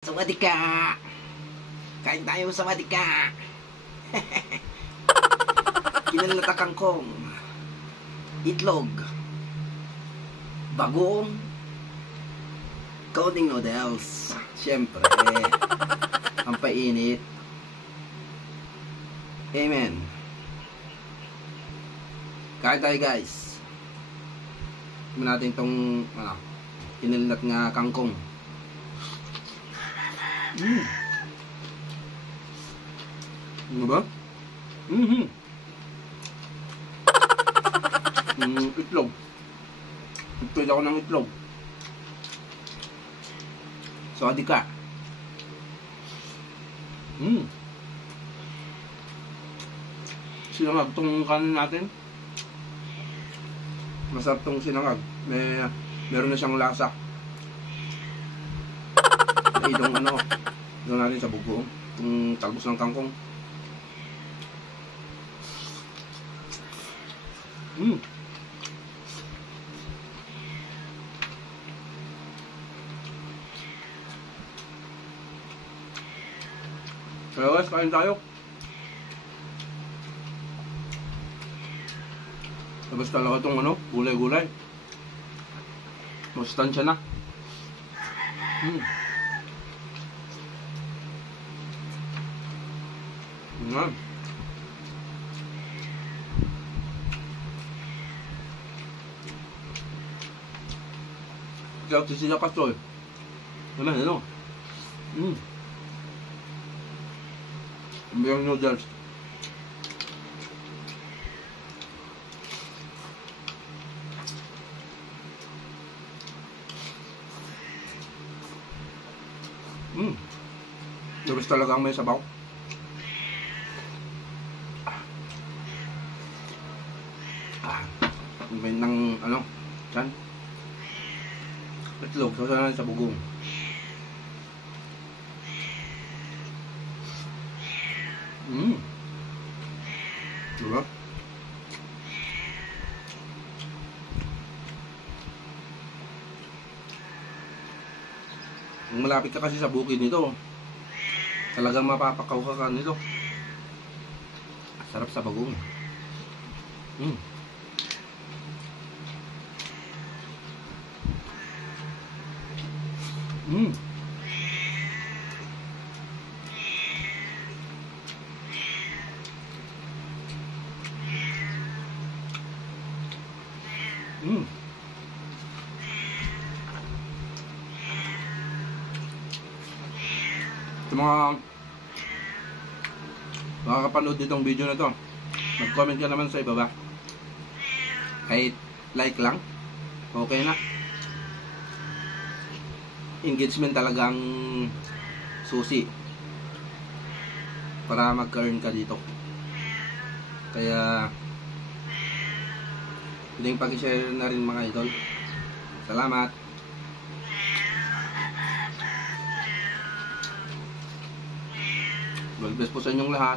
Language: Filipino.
Sawadika! Kain tayo sa sawadika! Kinalata kangkong, itlog, bagong, kaunting noodles. Siyempre, ang painit. Amen. Kain tayo guys. Tignan natin itong kinalat nga kangkong. Ano ba? Itlog. Itlog ako ng itlog. Sawadika. Sinangag tong kanin natin. Masarap tong sinangag. Meron na siyang lasa. Itong doon natin sa bugo. Itong talbos ng kangkong. Kaya guys, kain tayo. Tapos talaga itong gulay-gulay. Mastansya na. Kaya sisiya kastoy. Ano? Yung noodles. Tapos talagang may sabaw. May ng yan. Itlog, sasalan sa bugong. Diba? Kung malapit ka kasi sa bukid nito, talagang mapapakaw ka nito. Sarap sa bagong. Sa mga makakapanood ditong video na to, mag-comment ka naman sa ibaba. Kahit like lang, okay na. Engagement talagang susi para mag-earn ka dito. Kaya pwedeng pag-share na rin mga idol. Salamat. God bless po sa inyong lahat.